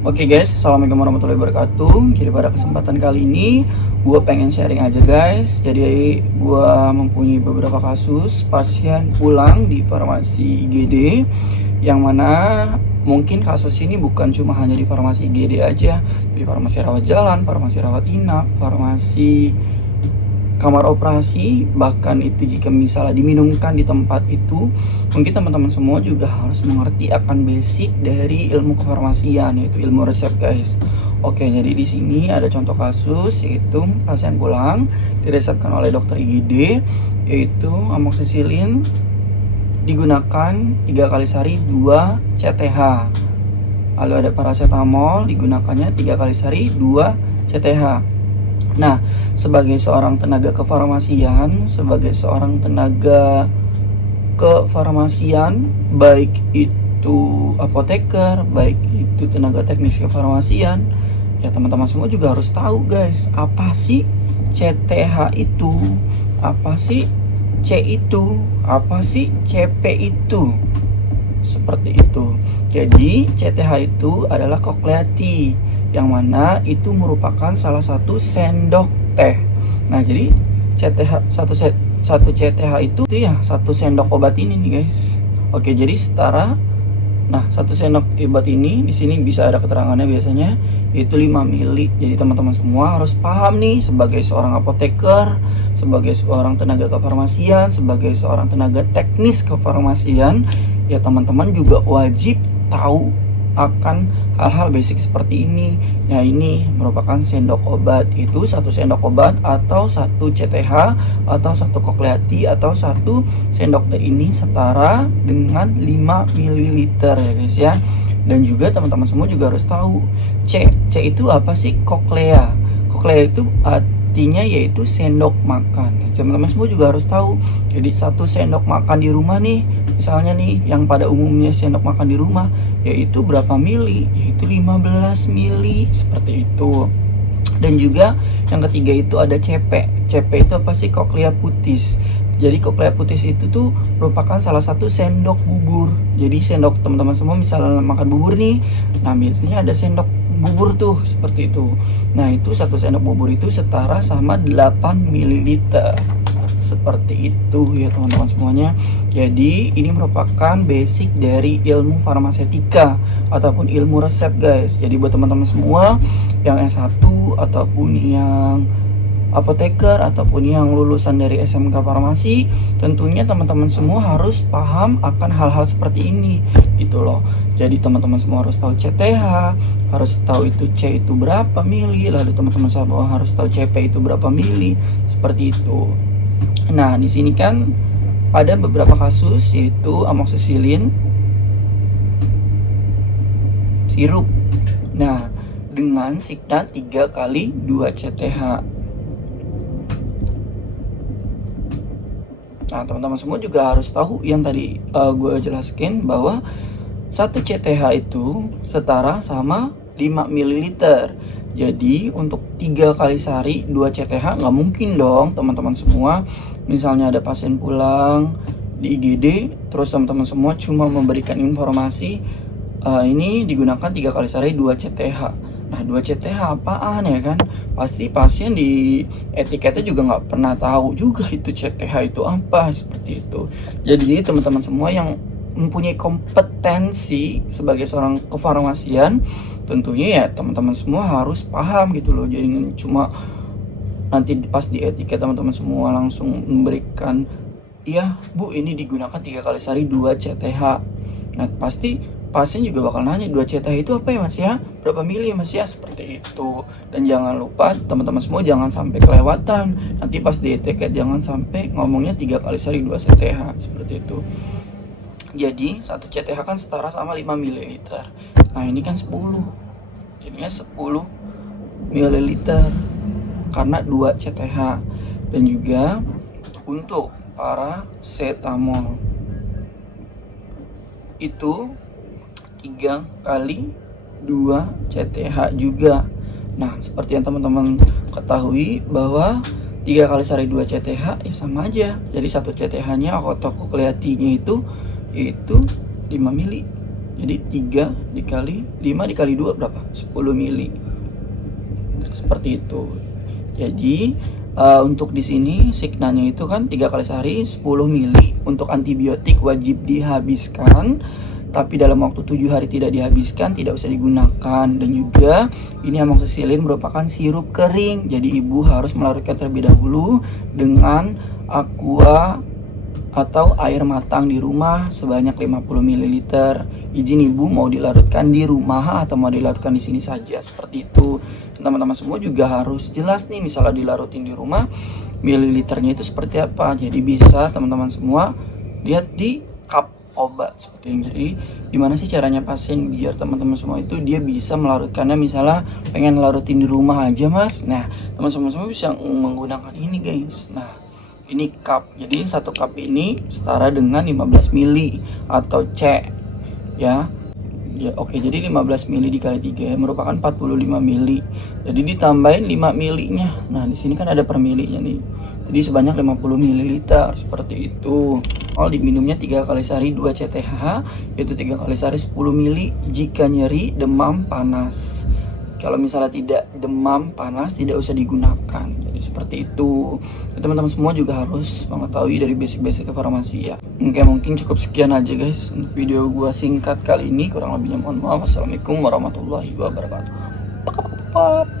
Oke guys, assalamualaikum warahmatullahi wabarakatuh. Jadi pada kesempatan kali ini gue pengen sharing aja guys. Jadi gue mempunyai beberapa kasus pasien pulang di farmasi IGD, yang mana mungkin kasus ini bukan cuma hanya di farmasi IGD aja, di farmasi rawat jalan, farmasi rawat inap, farmasi kamar operasi, bahkan itu jika misalnya diminumkan di tempat itu, mungkin teman-teman semua juga harus mengerti akan basic dari ilmu kefarmasian, yaitu ilmu resep guys. Oke, jadi di sini ada contoh kasus, yaitu pasien pulang diresepkan oleh dokter IGD, yaitu amoxicillin digunakan 3 kali sehari 2 CTH. Lalu ada paracetamol digunakannya 3 kali sehari 2 CTH. Nah, sebagai seorang tenaga kefarmasian, baik itu apoteker, baik itu tenaga teknis kefarmasian, ya teman-teman semua juga harus tahu guys, apa sih CTH itu, apa sih C itu, apa sih CP itu, seperti itu. Jadi CTH itu adalah kokleati, yang mana itu merupakan salah satu sendok teh. Nah, jadi satu CTH itu ya satu sendok obat ini nih guys. Oke, jadi setara. Nah, satu sendok obat ini di sini bisa ada keterangannya biasanya yaitu 5 mili. Jadi teman-teman semua harus paham nih, sebagai seorang apoteker, sebagai seorang tenaga kefarmasian, sebagai seorang tenaga teknis kefarmasian, ya teman-teman juga wajib tahu akan hal-hal basic seperti ini. Ya, ini merupakan sendok obat, itu satu sendok obat atau satu CTH atau satu kokleati atau satu sendok teh ini setara dengan 5 ml ya guys ya. Dan juga teman-teman semua juga harus tahu C itu apa sih? Koklea. Koklea itu artinya yaitu sendok makan. Teman-teman semua juga harus tahu. Jadi satu sendok makan di rumah nih, misalnya nih yang pada umumnya sendok makan di rumah yaitu berapa mili, yaitu 15 mili seperti itu. Dan juga yang ketiga itu ada CP. CP itu apa sih? Cochlea cutis. Jadi cochlea cutis itu tuh merupakan salah satu sendok bubur. Jadi sendok teman-teman semua misalnya makan bubur nih, nah biasanya ada sendok bubur tuh seperti itu. Nah, itu satu sendok bubur itu setara sama 8 ml. Seperti itu ya teman-teman semuanya. Jadi ini merupakan basic dari ilmu farmasetika ataupun ilmu resep guys. Jadi buat teman-teman semua yang S1 ataupun yang apoteker ataupun yang lulusan dari SMK farmasi, tentunya teman-teman semua harus paham akan hal-hal seperti ini gitu loh. Jadi teman-teman semua harus tahu CTH, harus tahu itu C itu berapa mili, lalu teman-teman semua harus tahu CP itu berapa mili, seperti itu. Nah, di sini kan ada beberapa kasus, yaitu amoxicillin sirup. Nah, dengan signa 3 kali 2 CTH. Nah, teman-teman semua juga harus tahu yang tadi gue jelaskan, bahwa 1 CTH itu setara sama 5 ml. Jadi untuk 3 kali sehari 2 CTH nggak mungkin dong teman-teman semua. Misalnya ada pasien pulang di IGD, terus teman-teman semua cuma memberikan informasi ini digunakan 3 kali sehari 2 CTH. Nah, 2 CTH apaan ya kan? Pasti pasien di etiketnya juga nggak pernah tahu juga itu CTH itu apa, seperti itu. Jadi teman-teman semua yang mempunyai kompetensi sebagai seorang kefarmasian, tentunya ya teman-teman semua harus paham gitu loh. Jadi cuma nanti pas di etiket teman-teman semua langsung memberikan, iya bu ini digunakan 3 kali sehari 2 CTH. Nah, pasti pasien juga bakal nanya 2 CTH itu apa ya mas ya, berapa mili ya mas ya, seperti itu. Dan jangan lupa teman-teman semua jangan sampai kelewatan, nanti pas di etiket jangan sampai ngomongnya 3 kali sehari 2 CTH, seperti itu. Jadi 1 CTH kan setara sama 5 ml. Nah, ini kan 10, jadinya 10 ml karena 2 CTH. Dan juga untuk paracetamol itu 3 kali 2 CTH juga. Nah, seperti yang teman-teman ketahui bahwa 3 kali sehari 2 CTH ya sama aja. Jadi 1 CTH nya atau kokleatinya itu 5 mili. Jadi 3 dikali 5 dikali 2 berapa? 10 mili. Seperti itu. Jadi untuk di sini signalnya itu kan 3 kali sehari 10 mili untuk antibiotik wajib dihabiskan, tapi dalam waktu 7 hari tidak dihabiskan tidak usah digunakan. Dan juga ini amoxicillin merupakan sirup kering, jadi ibu harus melarutkan terlebih dahulu dengan aqua atau air matang di rumah sebanyak 50 ml. Izin ibu mau dilarutkan di rumah atau mau dilarutkan di sini saja, seperti itu. Teman-teman semua juga harus jelas nih, misalnya dilarutin di rumah mililiternya itu seperti apa. Jadi bisa teman-teman semua lihat di cup obat seperti ini. Jadi gimana sih caranya pasien biar teman-teman semua itu dia bisa melarutkannya, misalnya pengen larutin di rumah aja mas. Nah teman-teman semua bisa menggunakan ini guys. Nah ini cup, jadi 1 cup ini setara dengan 15 mili atau C ya. Ya oke, jadi 15 mili dikali 3 merupakan 45 mili. Jadi ditambahin 5 milinya. Nah di sini kan ada per milinya nih, jadi sebanyak 50 ml seperti itu. Diminumnya 3 kali sehari 2 CTH, yaitu 3 kali sehari 10 mili jika nyeri, demam, panas. Kalau misalnya tidak demam, panas, tidak usah digunakan. Jadi seperti itu. Teman-teman semua juga harus mengetahui dari basic-basic ke farmasi ya. Oke, mungkin cukup sekian aja guys untuk video gua singkat kali ini. Kurang lebihnya mohon maaf. Wassalamualaikum warahmatullahi wabarakatuh.